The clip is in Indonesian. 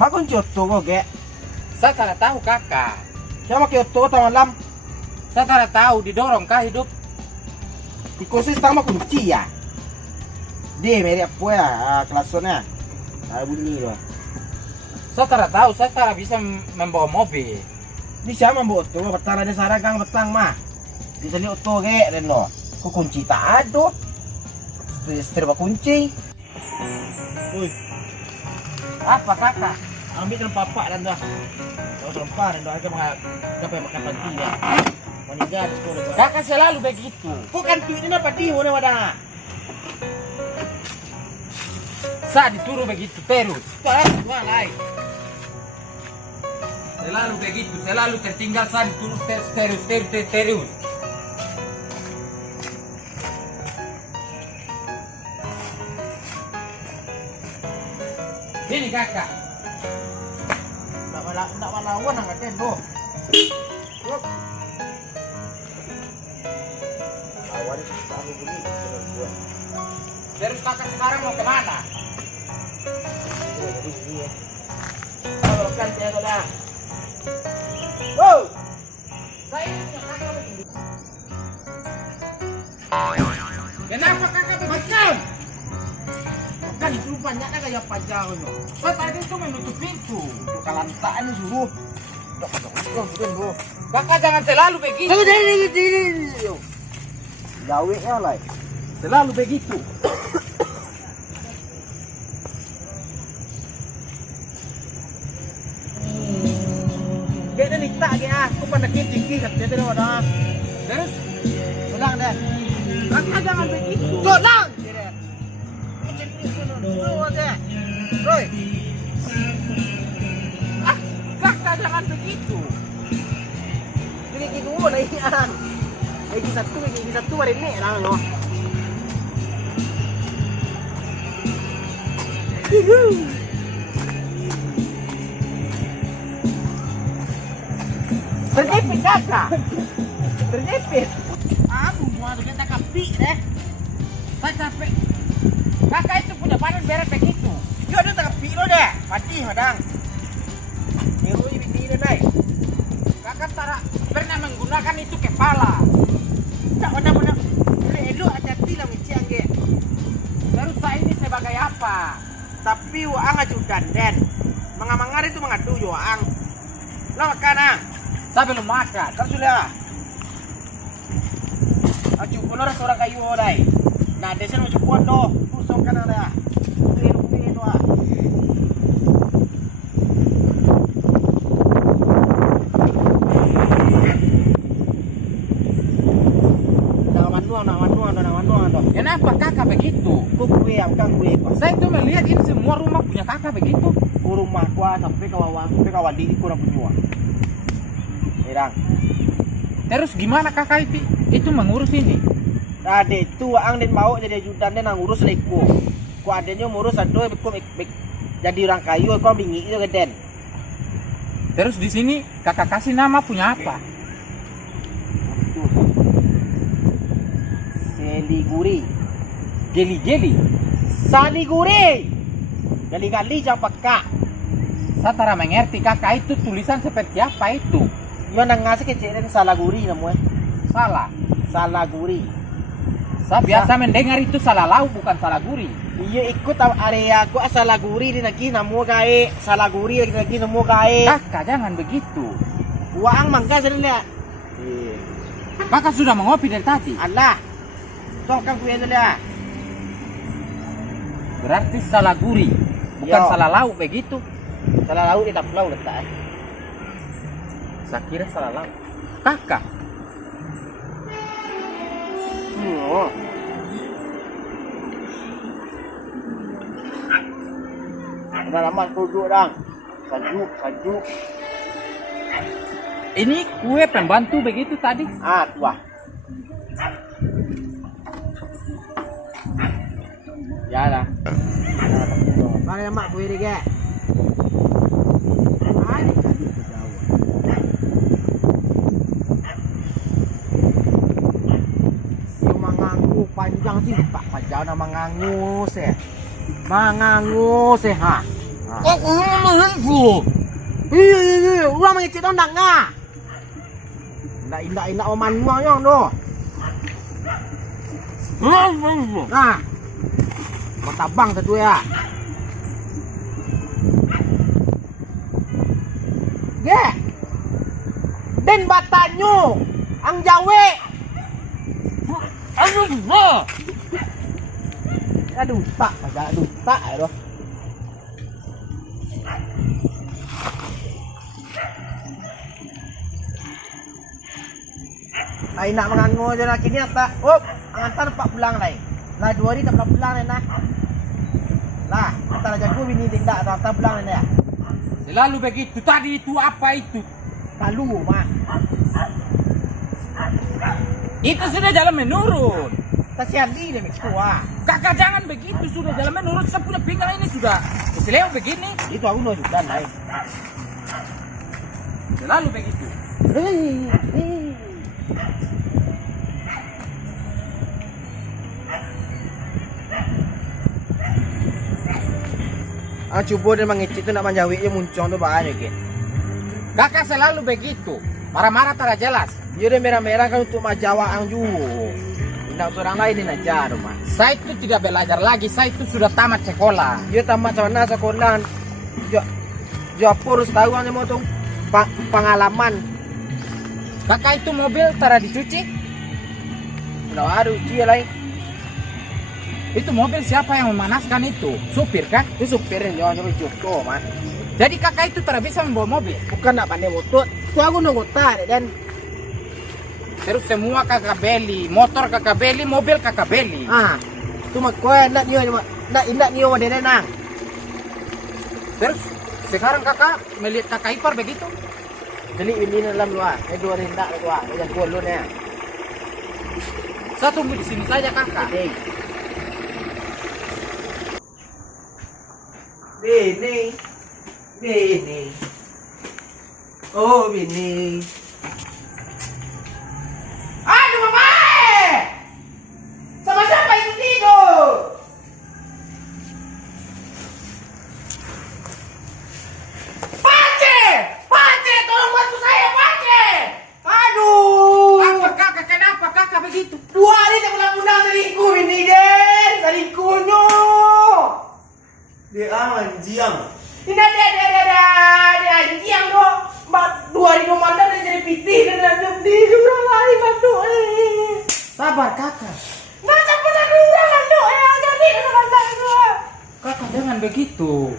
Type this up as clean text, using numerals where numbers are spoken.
Mak kunci oto kok, Gek. Saya tidak tahu kakak. Siapa ke oto tau malam? Saya tidak tahu didorong kah hidup. Di kursi sama kunci ya. Dia meri apa ya kelasnya? Saya bunyi loh. Saya tidak tahu, saya tidak bisa membawa mobil. Di siapa membawa oto? Betang ada saragang betang mah. Di sini oto Gek dan lo. Kok kunci tak ada? Setir kunci. Woi, Apa kakak? ambil dalam papak dan dah. Kalau serempah dan dah akan makan pagi dah. Meninggal di sekolah. Kakak selalu begitu. Bukan tujuan apa dia mana wadah? Saya disuruh begitu terus. Tuan lain. Selalu begitu, selalu tertinggal saya disuruh terus. Ini kakak. Nak melawan nak ada lo. Awan tahu bunyi buat. Terus kakak sekarang mau kemana? Kalau kan saya dah. Wow. Saya ini punya kakak begitu. Kenapa kakak begitu? Kan itu banyaknya kayak pajarnya. Saya tadi itu menutup pintu. Kalau tak ini suruh. Dok. Kakak jangan selalu begitu. Gawe nya lah. Selalu begitu. Gak nih tak gak aku pada tinggi katanya tu dah. Terus Ulang deh. kakak jangan begitu. Ulang. Roy. Kakak jangan begitu. Lagi dua na iyan. Lagi satu hari ni lang no. Terjepit kakak. Terjepit. Aku mau kita kapi deh. Saya capek. Kakak itu punya badan beres begitu. Yo ada tak kapi lo deh. Mati madang. Niru ini deh. Kakak tak pernah menggunakan itu kepala. Tak benar-benar. Elu hati-hati lah miciang ge. Terus saya ini sebagai apa? Tapi waang aja dan mengamangar itu mengadu yo waang. Lo makan ang. Saya belum makan. Kan sudah. Aku kolor seorang kayu dai. Nah, desa mau cukup doh. Tusuk kan ada. Ini doa. Nak manduan doh. Kenapa kakak begitu? Kau gue yang kang gue pas. Saya itu melihat ini semua rumah punya kakak begitu. Rumah gua sampai kawan diri kurang punya. Irang. Terus gimana kakak itu mengurus ini? Tadi itu waang dan mau jadi ajudan dan ngurus leko. Ku adanya ngurus aduh jadi orang kayu kau bingi itu geden. Terus di sini kakak kasih nama punya apa? Seliguri. Geli-geli. Saliguri. Gali-gali jangan peka. Saya tak mengerti kakak itu tulisan seperti apa itu. Yo nang ngasih kecilin salaguri namanya. Salah. Salaguri. Saya biasa mendengar itu salah lauk bukan salah guri. Iya ikut area aku salaguri di lagi namu kae. Salaguri lagi namu kae. Kakak jangan begitu. Waang mangga sebenarnya. Kakak sudah mengopi dari tadi. Allah. Tong kang kuya dulu. Berarti salah guri bukan Yo. salah lauk begitu. Salah lauk di taplau letak. Saya kira salah lauk. Kakak. Oh. Udah lama duduk dang. Sajuk. Ini kue pembantu begitu tadi. Ah, tua. Ya lah. Mana mak kue dia? Panjang sih Pak Pajau nama mangangus ya. Mangangus ya ha. Aku menghentiku. Iya, uang mengicit ondang nggak? Indak oman gua yang do. Nah, matabang satu ya. Ge, den batanyo, ang jawe. Aduh, tak, aduh. Ay nak mengango je nak kini tak. Op, antar 4 bulan lai. Lah 2 hari tak 4 bulan lai nah. Lah, antar aja ku bini tindak tak 4 bulan lai ya. Selalu begitu. Tadi itu apa itu? Kalu mah. Itu sudah jalan menurun. Kasihan dia mikua. Kakak jangan begitu, sudah jalan menurun. Saya punya pinggang ini sudah keseleo begini. Itu aku no juga lai. Selalu begitu. Ah cuba dia mengicit tu nak manjawiknya muncung tu banyak ke. Kakak selalu begitu. Marah-marah tak jelas. Dia dah merah-merah kan untuk majawa ang ju. Tidak untuk orang lain ini aja rumah. Saya itu tidak belajar lagi. Saya itu sudah tamat sekolah. Dia tamat mana sekolah. Dia purus tahu hanya mau tu pengalaman. Kakak itu mobil tak dicuci? Tidak ada uji lain. Itu mobil siapa yang memanaskan itu? Supir kah? Itu supir yang jangan sampai joko mah. Jadi kakak itu tidak bisa membawa mobil? Bukan nak pandai motor. Tu aku nak motor dan terus semua kakak beli, motor kakak beli, mobil kakak beli. Tu mak kau nak dia nak indak dia wadah nang. Terus sekarang kakak melihat kakak ipar begitu? Jadi ini dalam luar. Dua rindak luar. Yang gol lu ni. Saya tunggu di sini saja kakak. Bini. Oh, bini. Aduh, mama! Sama siapa itu tidur? Pace, tolong bantu saya, Pace! Aduh! Apa kakak, kenapa kakak begitu? 2 hari tak pulang-pulang selingkuh ini, Den! Selingkuh, no! Dia anjing. Ini dia anjing dong. 2 hari kemarin dia jadi pitih dan di jurang lari bantu. Sabar kakak. Masa pernah jurang bantu jadi sama saya. Kakak jangan begitu.